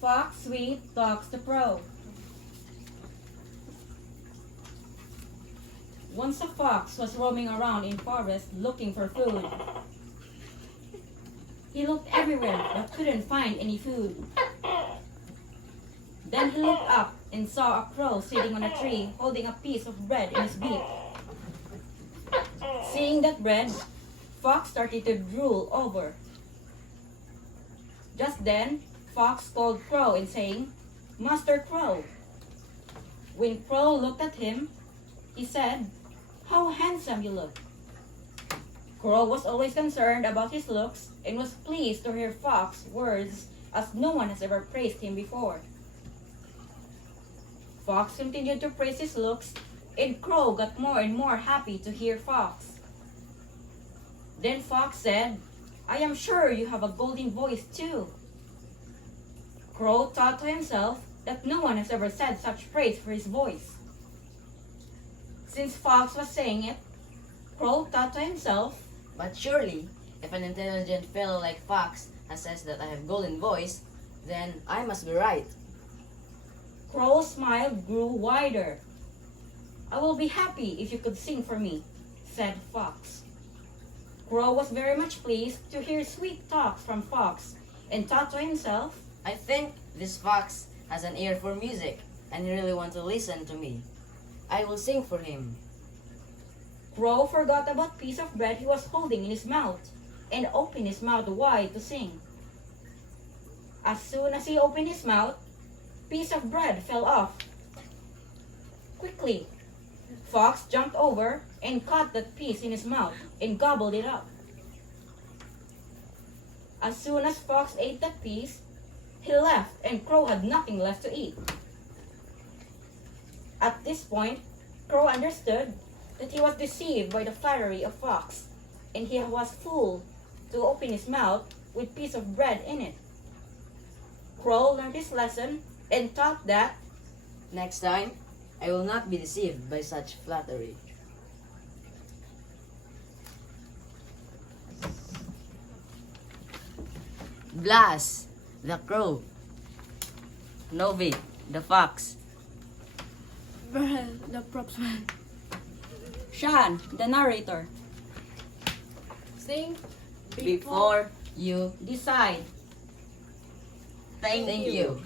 Fox Sweet talks to Crow. Once a fox was roaming around in forest looking for food. He looked everywhere but couldn't find any food. Then he looked up and saw a crow sitting on a tree holding a piece of bread in his beak. Seeing that bread, Fox started to drool over. Just then, Fox called Crow and saying, "Master Crow." When Crow looked at him, he said, "How handsome you look." Crow was always concerned about his looks and was pleased to hear Fox's words as no one has ever praised him before. Fox continued to praise his looks and Crow got more and more happy to hear Fox. Then Fox said, "I am sure you have a golden voice too." Crow thought to himself that no one has ever said such praise for his voice. Since Fox was saying it, Crow thought to himself, But surely, if an intelligent fellow like Fox has says that I have golden voice, then I must be right. Crow's smile grew wider. "I will be happy if you could sing for me," said Fox. Crow was very much pleased to hear sweet talks from Fox and thought to himself, I think this fox has an ear for music and he really wants to listen to me. I will sing for him. Crow forgot about the piece of bread he was holding in his mouth and opened his mouth wide to sing. As soon as he opened his mouth, a piece of bread fell off. Quickly, Fox jumped over and caught that piece in his mouth and gobbled it up. As soon as Fox ate that piece, he left and Crow had nothing left to eat. At this point, Crow understood that he was deceived by the flattery of Fox, and he was fooled to open his mouth with a piece of bread in it. Crow learned his lesson and thought that Next time, I will not be deceived by such flattery. Blas, the crow. Novi, the fox. Brel, the propsman. Xian, the narrator, Sing Before you decide. thank you.